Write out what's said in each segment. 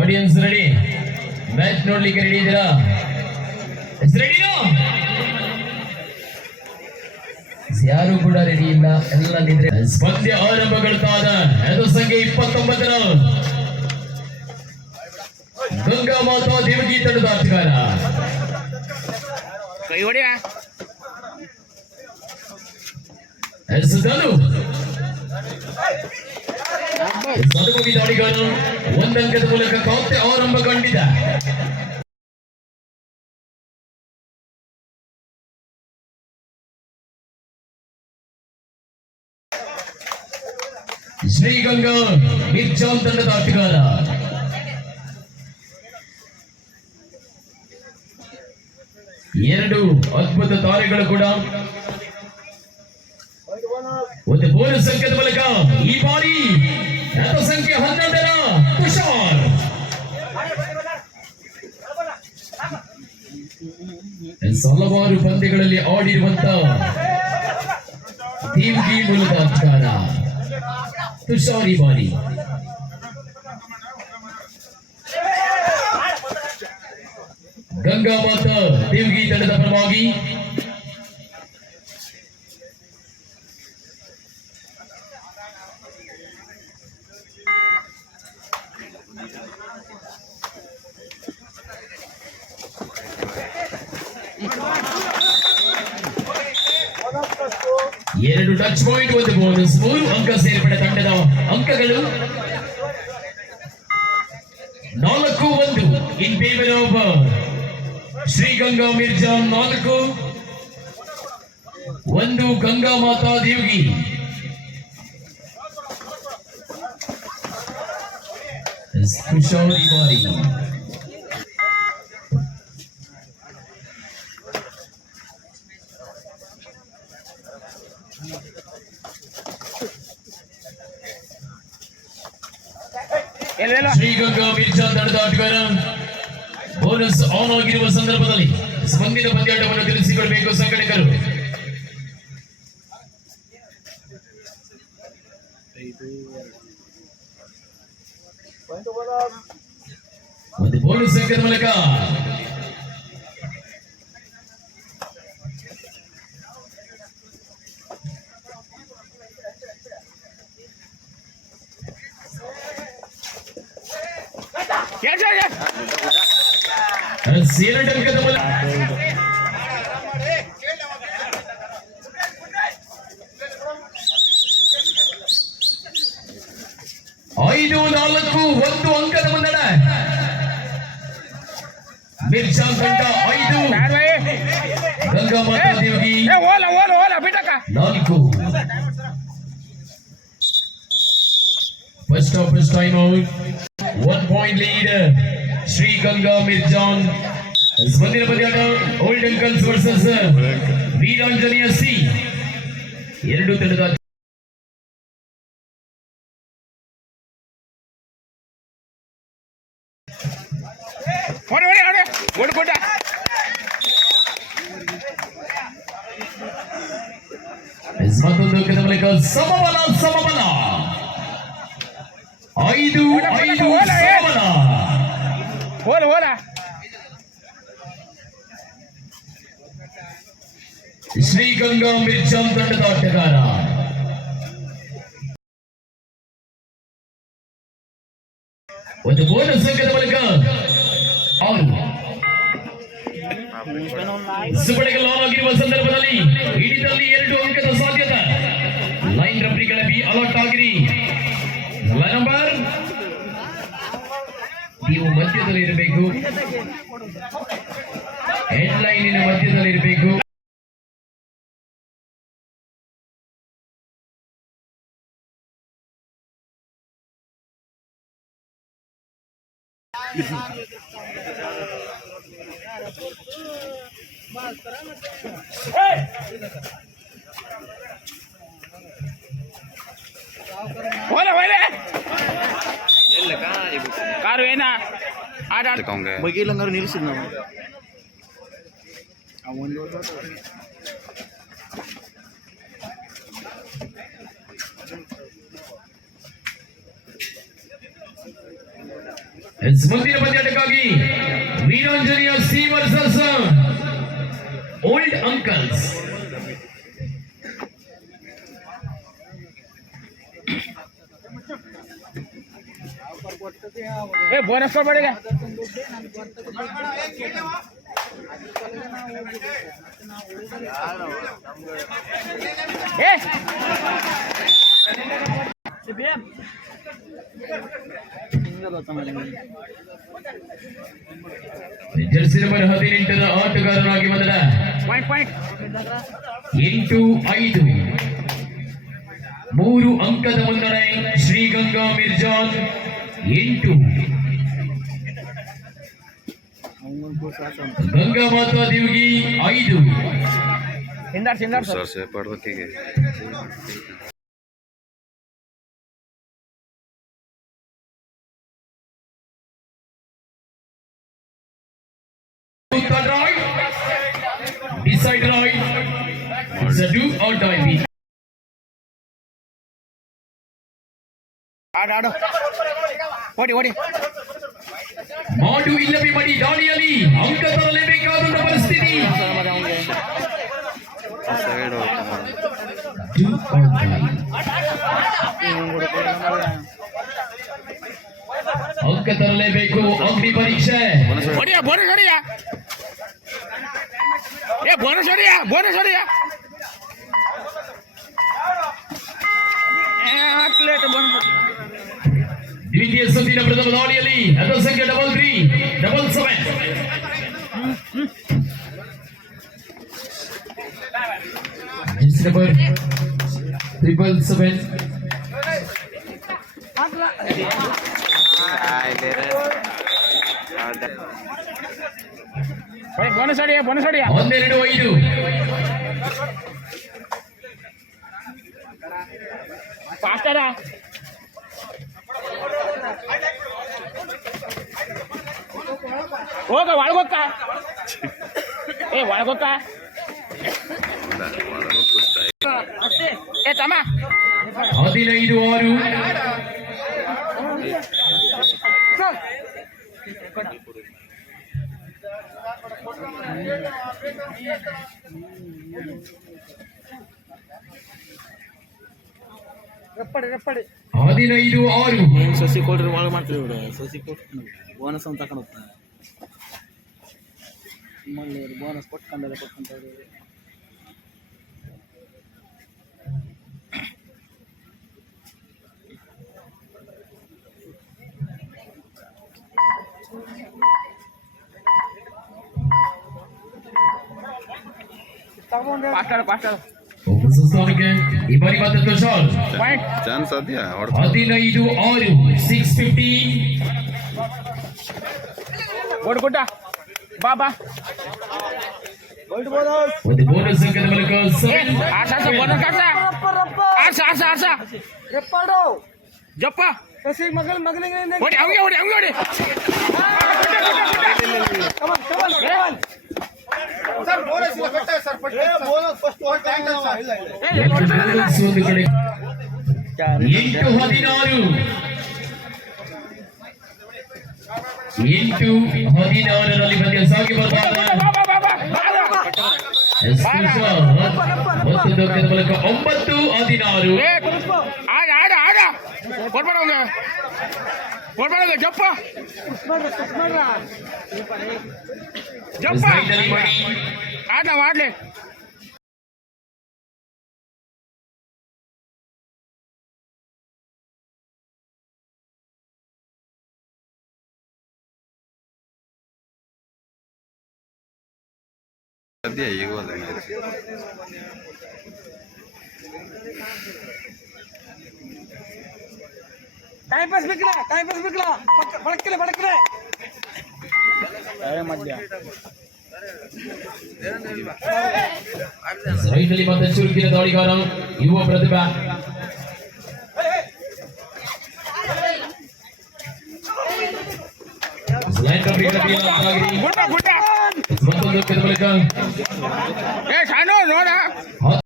Audience ready match ನೋಡ್ಲಿಕ್ಕೆ ready ಇದ್ದೀರಾ? ರೆಡಿನೋ ಯಾರು ಕೂಡ ರೆಡಿ ಇಲ್ಲ? ಎಲ್ಲ ನಿದ್ರೆ ಸ್ಪಂದ್ಯ ಆರಂಭಗೊಳ್ತಾದ. ಅದು ಸಂಖ್ಯೆ ಇಪ್ಪತ್ತೊಂಬತ್ತರ. ಗಂಗಾ ಮಾತಾ ದೇವಗಿ ತಂಡದ ಆಟಗಾರ ಕೈ ಹೊಡೆಯ ಹೆಸರು ದಾಳಿಗಾರನು ಒಂದಂಕದ ಮೂಲಕ ಕೌತೆ ಆರಂಭಗೊಂಡಿದೆ. ಶ್ರೀಗಂಗಾ ಮಿರ್ಜಾನ್ ತಂಡದ ಆಟಗಾರ. ಎರಡು ಅದ್ಭುತ ತಾರೆಗಳು ಕೂಡ. ಒಂದು ಬೋನಸ್ ಸಂಖ್ಯೆದ ಮೂಲಕ ಈ ಬಾರಿ ರಥ ಸಂಖ್ಯೆ ಹನ್ನೊಂದರ ಕುಶಾಲ್. ಹಲವಾರು ಪಂದ್ಯಗಳಲ್ಲಿ ಆಡಿರುವಂತ ದೇವ್ಗಿ ಮೂಲದ ಆಟಗಾರ ತುಷಾರ್ ಬಾರಿ ಗಂಗಾ ಮಾತಾ ದೇವ್ಗಿ ತಂಡದ ಪರವಾಗಿ ಎರಡು ಟಚ್ ಪಾಯಿಂಟ್ ಒಂದು ಬೋನಸ್ ಮೂರು ಅಂಕ ಸೇರ್ಪಡೆ ತಂಡದ ಅಂಕಗಳು. ನಾಲ್ಕು ಒಂದು. In favour of Shri Ganga Mirza ನಾಲ್ಕು. ಒಂದು ಗಂಗಾ ಮಾತಾ ದೇವ್ಗಿ. ಬಾರಿ ಎಲ್ಲೆಲ್ಲ ಮಿರ್ಜಾ ಬೋನಸ್ ಆನ್ ಆಗಿರುವ ಸಂದರ್ಭದಲ್ಲಿ ಮುಂದಿನ ಪಂದ್ಯಾಟವನ್ನು ತಿಳಿಸಿಕೊಡಬೇಕು ಸಂಘಟಕರು ಒಂದು ಬೋನಸ್ ಸಂಖ್ಯೆಯ ಮೂಲಕ ಕೆಲಸ ಎರಡು ಅಂಕದ ಮೂಲಕ ಐದು ನಾಲ್ಕು ಒಂದು ಅಂಕದ ಮುನ್ನಡ. ಮಿರ್ಜಾ ತಂಡ ಐದು. ಗಂಗಾ ಮಾತಾ ದೇವಿಗೆ ಏ ಓಲ ಓಲ ಓಲ ಬಿಟ್ಟಕ್ಕ. ನಾಲ್ಕು. First half time out one point lead Shri Ganga Mirjan ಮುಂದಿನ ಪಂದ್ಯಾಟ old uncles versus Veeranjaneya C ಎರಡು ತಂಡದ ಹೊಡಿ ಹೊಡಿ ಹೊಡಿ ಓಡಿ ಕೊಟ್ಟ ಮತ್ತೊಂದು ಅಂಕದ ಬಳಿಕ ಸಮಬಲ ಸಮಬಲ ಐದು ಐದು ಓಲ ಓಲ ಶ್ರೀ ಗಂಗಾ ಮಿರ್ಜಾಂ ತಂಡದ ಆಟಗಾರ. ಒಂದು ಬೋನಸ್ ಸಂಖ್ಯೆದ ಬಳಿಕ ಆರು. ಸುಬಳಿಗೆ ಲಾನ್ ಆಗಿರುವ ಸಂದರ್ಭದಲ್ಲಿ ಹಿಡಿದಲ್ಲಿ ಎರಡು ಅಂಕದ ಸಾಧ್ಯತೆ. ಲೈನ್ ರಬ್ರಿಗಳ ಬಿ ಅಲರ್ಟ್ ಆಗಿರಿ. ನೀವು ಮಧ್ಯದಲ್ಲಿ ಇರಬೇಕು ಹೆಡ್ ಲೈನಿನ ಮಧ್ಯದಲ್ಲಿ ಇರಬೇಕು ಓಲ ಓಲೆ ಕಾರು ಏನ ಆಟ ಆಡ್ ಅವಂಗೆ ಬಗ್ಗಿಲ್ಲಂಗಾರು ನಿಲ್ಸಿದ್ ನಾವು ಆ ಒಂದು ಎಸ್ ಮುಂದಿನ ಪಂದ್ಯಾಟಕ್ಕಾಗಿ Veeranjaneya C versus old uncles A bonus ಕೊಡ್ಬೇಡ jersey number ಹದಿನೆಂಟರ ಆಟಗಾರರಾಗಿ ಮೊದಲ ಎಂಟು ಐದು. ಮೂರು ಅಂಕದ ಮುನ್ನಡೆ. ಶ್ರೀಗಂಗಾ ಮಿರ್ಜಾನ್ ಎಂಟು ಗಂಗಾ ಮಾತಾ ದೇವಿಗೆ ಐದು सिंदर सिंदर सर सर से पार्वती के right. Decide right. It's a do or die ಆಡು ಆಡು ಓಡಿ ಓಡಿ ಮಾಡು ಇಲ್ಲವೇ ಮಾಡಿ ದಾಳಿಯಲ್ಲಿ ಅಂಕ ತರಲೇಬೇಕಾದಂತ ಪರಿಸ್ಥಿತಿ ಅಂಕ ತರಲೇಬೇಕು ಅಗ್ನಿ ಪರೀಕ್ಷೆ ಹೊಡಿಯ ಬೋನ ಸೊಡಿಯ ಏ ಬೋನ ಸೊಡಿಯ ಬೋನ ಸೊಡಿಯ Singh, the brother Lodi Ali, Adil Singh, double three, double seven. It's number triple seven. Bonus idea. On the way you. Faster. ಹೋಗ ಒಳಗೊಕ್ಕ. ಏ ಒಳಗೊಕ್ಕ. ಏ ತಮ್ಮ. ಹದಿನೈದು ಆರು. ರೆಪ್ಪಡಿ ರೆಪ್ಪಡಿ. ಹದಿನೈದು ಆರು. ಸಸಿ ಕೊಡ್ರಿ ಒಳಗೆ ಮಾಡ್ತೀವಿ ಸಸಿ ಕೊಟ್ಟು ಬೋನಸ್ ಅಂತ ತಗೊಂಡು ಹೋಗ್ತಾನೆ. ಸುಮ್ಮನೆ ಇವರು ಬೋನಸ್ ಕೊಟ್ಕೊಂಡಲ್ಲ ಕೊಟ್ಕೊಂತಾರೆ ಚಾನ್ಸ್ ಅದ್ಯಾ ಹದಿನೈದು ಆರು ಸಿಕ್ಸ್ ಫಿಫ್ಟೀನ್ ಕೊಡ್ಕೊಟ್ಟ ಗುಡ್ಡ ಬಾ ಬಾ ಒಂದು ಬೋನಸ್ ಅಂಕದ ಮೂಲಕ ಏ seven. ಆರ್ಸ ಆರ್ಸ ಬೋನಸ್ ಆರ್ಸ ಆರ್ಸ ಆರ್ಸ ಆರ್ಸ ರೆಪ್ಪಾಡು ಜಪ್ಪ ಸಸಿ ಮಗಳ ಮಗನಿಗೆ ಓಡಿ ಹಂಗೆ ಓಡಿ ಹಂಗೆ ಓಡಿ come on come on come on sir bonus ಇಲ್ಲ ಕಟ್ಟ ಸರ್ ಬೋನಸ್ ಫಸ್ಟ್ ಇಲ್ಲ ಇಲ್ಲ ಎರಡು ಬೋನಸ್ ಒಂದು ಕಡೆ ಎಂಟು ಹದಿನಾರು ಎಂಟು ಹದಿನಾರರಲ್ಲಿ ಪಂದ್ಯ ಸಾಗಿ ಮೂಲಕ ಒಂಬತ್ತು ಹದಿನಾರು. ಆಡ ಆಡ ಆಡ ಜಪ್ಪ. ಜಪ್ಪ. ಆಡ ನಾವು ಆಡ್ಲಿ. দিয়ে ইয়ে বলে ಟೈಮ್ ಪಾಸ್ ಬೇಕಿಲ್ಲ ಟೈಮ್ ಪಾಸ್ ಬೇಕಿಲ್ಲ ಬಡಕ್ಕಿಲ್ಲ ಬಡಕ್ಕಿಲ್ಲ ರೈತಲ್ಲಿ ಬಂದ ಚುರುಕಿನ ದೌಡಿಗಾರರು ಯುವ ಪ್ರತಿಭಾ 哎，看着，哪来？好。啊！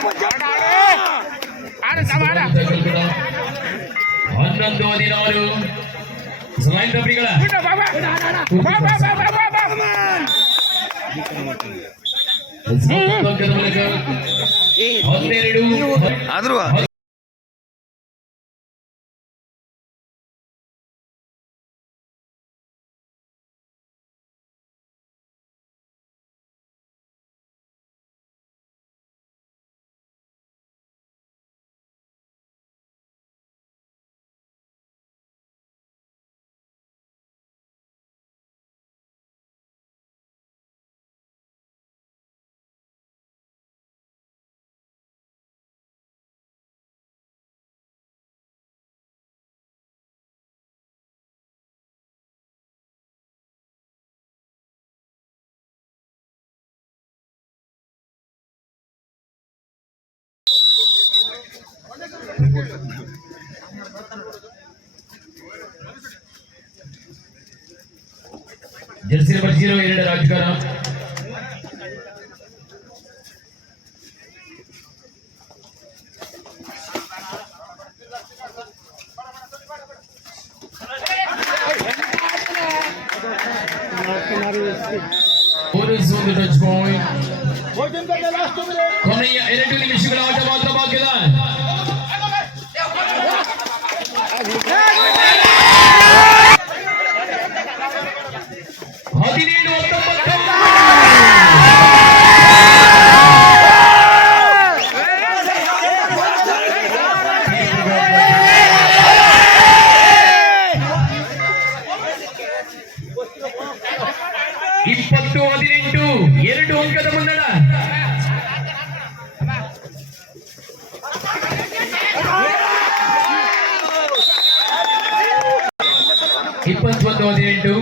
不叫打的，打的咋办呢？河南的王大宝，河南的王大宝，河南的王大宝。ಹನ್ನೆರಡು ಆದ್ರೂ జెర్సీ నెంబర్ జీరో ఏడు రాజు గారు ಇಪ್ಪತ್ತೊಂದು, ಹದಿನೆಂಟು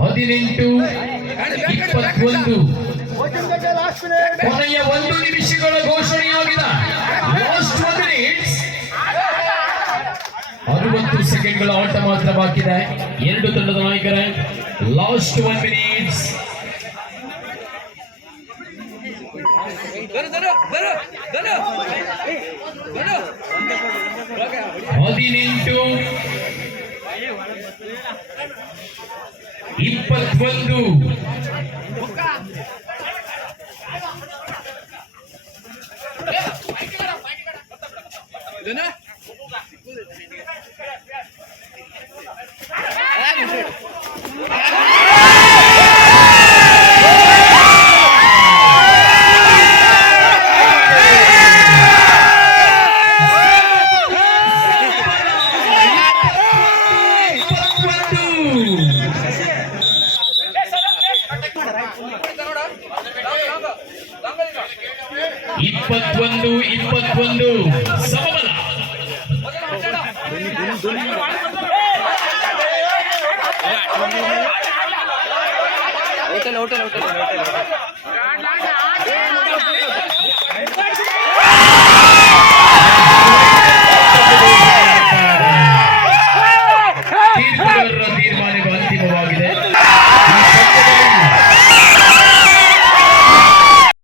ಹದಿನೆಂಟು ಇಪ್ಪತ್ತೊಂದು. ಕೊನೆಯ ಒಂದು ನಿಮಿಷಗಳ ಘೋಷಣೆಯಾಗಿದ. ಅರವತ್ತು ಸೆಕೆಂಡ್ಗಳ ಆಟ ಮಾತ್ರ ಬಾಕಿದೆ. ಎರಡು ತಂಡದ ನಾಯಕರ ಲಾಸ್ಟ್ ಒನ್ ಮಿನಿಟ್ಸ್ ಇಪ್ಪತ್ತೊಂದು ಸಮಬಲ ಆಡ ಆಡ